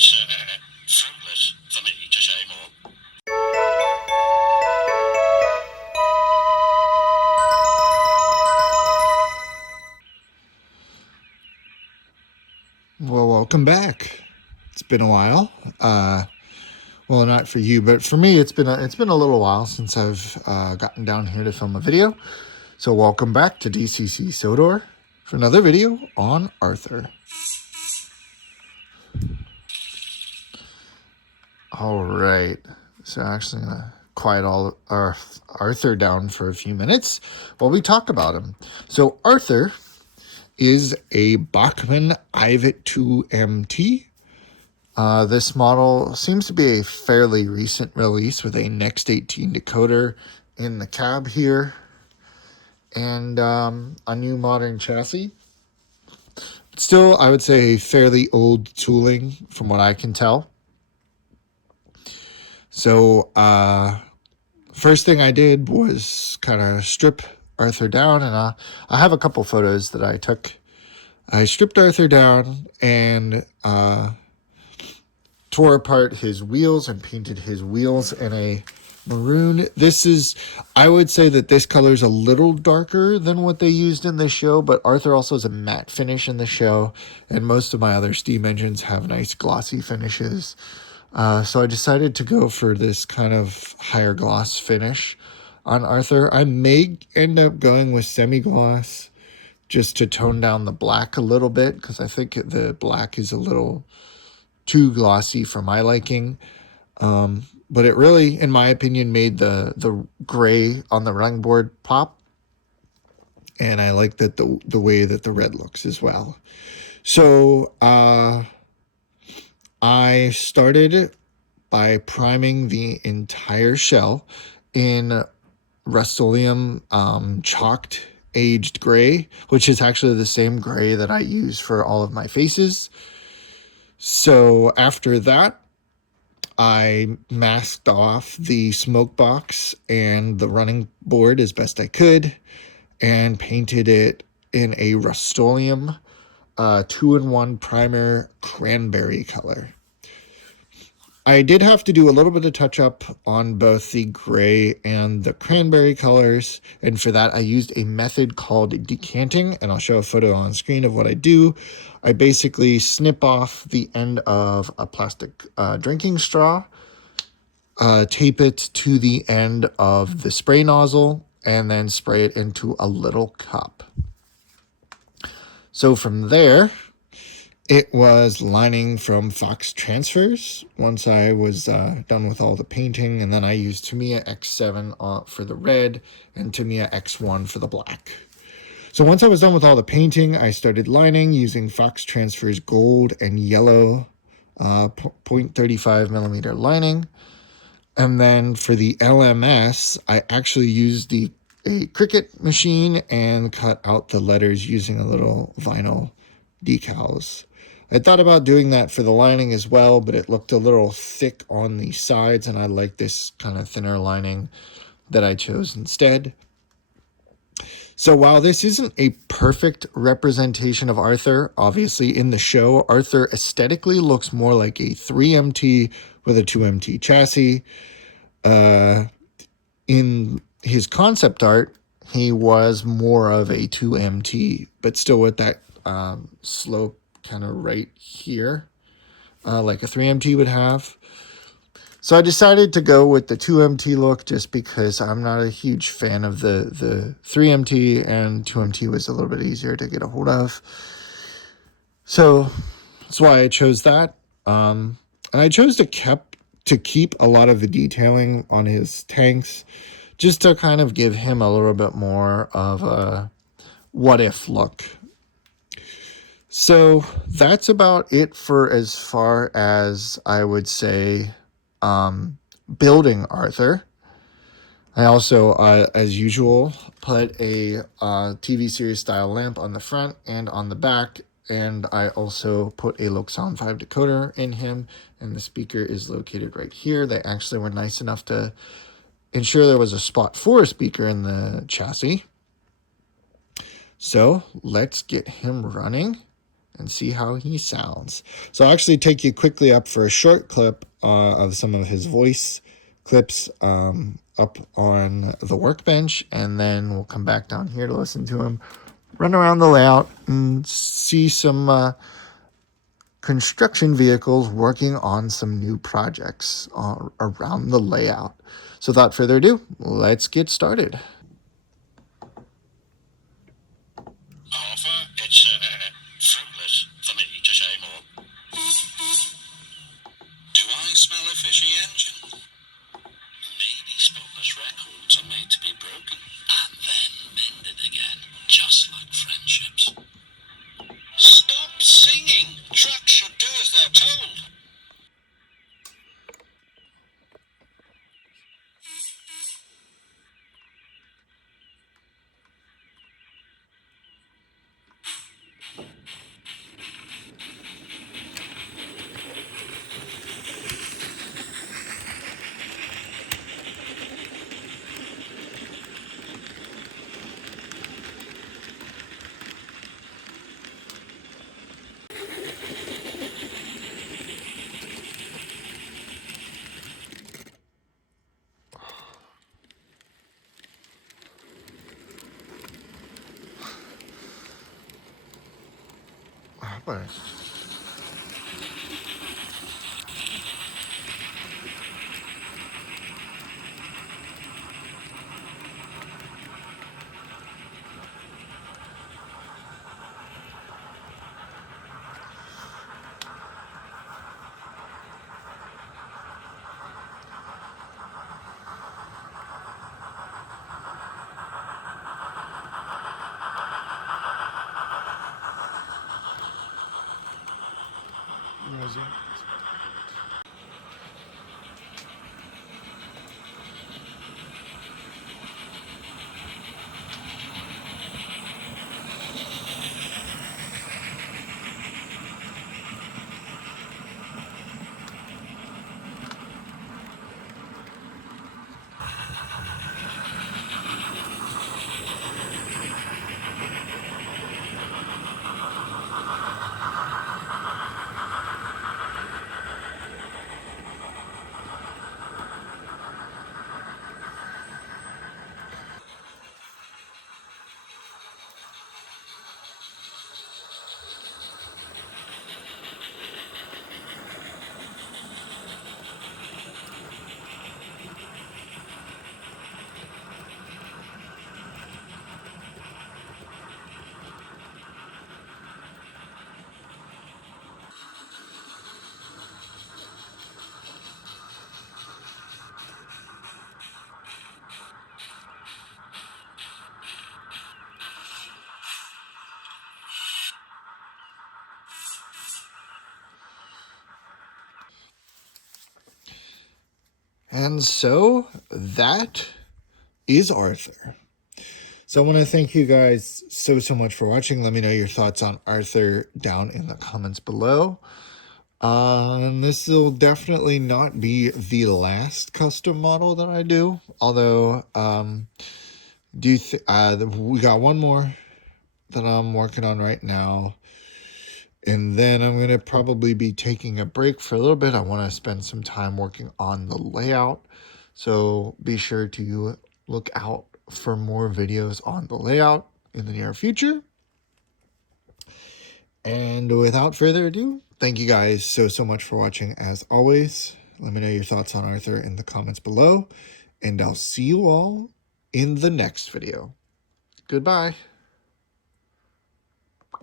it's fruitless for me to say more. Well, welcome back. It's been a while. Well, not for you, but for me, it's been a little while since I've gotten down here to film a video. So welcome back to DCC Sodor for another video on Arthur. All right. So actually, I'm gonna quiet all Arthur down for a few minutes while we talk about him. So Arthur is a Bachmann Ivet 2MT. This model seems to be a fairly recent release with a Next 18 decoder in the cab here and a new modern chassis. Still, I would say fairly old tooling from what I can tell. So, first thing I did was kind of strip Arthur down, and I have a couple photos that I took. I stripped Arthur down and tore apart his wheels and painted his wheels in a maroon. I would say that this color is a little darker than what they used in the show, but Arthur also has a matte finish in the show, and most of my other steam engines have nice glossy finishes. So I decided to go for this kind of higher gloss finish on Arthur. I may end up going with semi-gloss just to tone down the black a little bit, because I think the black is a little too glossy for my liking. But it really, in my opinion, made the gray on the running board pop. And I like that the way that the red looks as well. So I started by priming the entire shell in Rust-Oleum chalked aged gray, which is actually the same gray that I use for all of my faces. So after that, I masked off the smoke box and the running board as best I could and painted it in a Rust-Oleum 2-in-1 primer cranberry color. I did have to do a little bit of touch up on both the gray and the cranberry colors, and for that I used a method called decanting, and I'll show a photo on screen of what I do. I basically snip off the end of a plastic drinking straw, tape it to the end of the spray nozzle, and then spray it into a little cup. So from there, it was lining from Fox Transfers once I was done with all the painting, and then I used Tamiya X7 for the red and Tamiya X1 for the black. So once I was done with all the painting, I started lining using Fox Transfers gold and yellow 0.35 millimeter lining. And then for the LMS, I actually used a Cricut machine and cut out the letters using a little vinyl decals. I thought about doing that for the lining as well, but it looked a little thick on the sides, and I like this kind of thinner lining that I chose instead. So while this isn't a perfect representation of Arthur, obviously in the show, Arthur aesthetically looks more like a 3MT with a 2MT chassis. In his concept art, he was more of a 2MT, but still with that slope kind of right here, like a 3MT would have. So I decided to go with the 2MT look just because I'm not a huge fan of the 3MT, and 2MT was a little bit easier to get a hold of. So that's why I chose that. And I chose to keep a lot of the detailing on his tanks just to kind of give him a little bit more of a what-if look. So that's about it for as far as I would say building Arthur. I also, as usual, put a TV series style lamp on the front and on the back, and I also put a Loxon 5 decoder in him, and the speaker is located right here. They actually were nice enough to ensure there was a spot for a speaker in the chassis. So let's get him running and see how he sounds. So I'll actually take you quickly up for a short clip of some of his voice clips up on the workbench, and then we'll come back down here to listen to him run around the layout and see some construction vehicles working on some new projects around the layout. So without further ado, let's get started. Arthur, it's fruitless for me to say more. Do I smell a fishy engine? Maybe spotless records are made to be broken and then mended again, just like friendships. Stop singing! Trucks should do as they're told. And so that is Arthur. So I want to thank you guys so much for watching. Let me know your thoughts on Arthur down in the comments below. And this will definitely not be the last custom model that I do. Although, we got one more that I'm working on right now. And then I'm going to probably be taking a break for a little bit. I want to spend some time working on the layout. So be sure to look out for more videos on the layout in the near future. And without further ado, thank you guys so much for watching. As always, let me know your thoughts on Arthur in the comments below. And I'll see you all in the next video. Goodbye.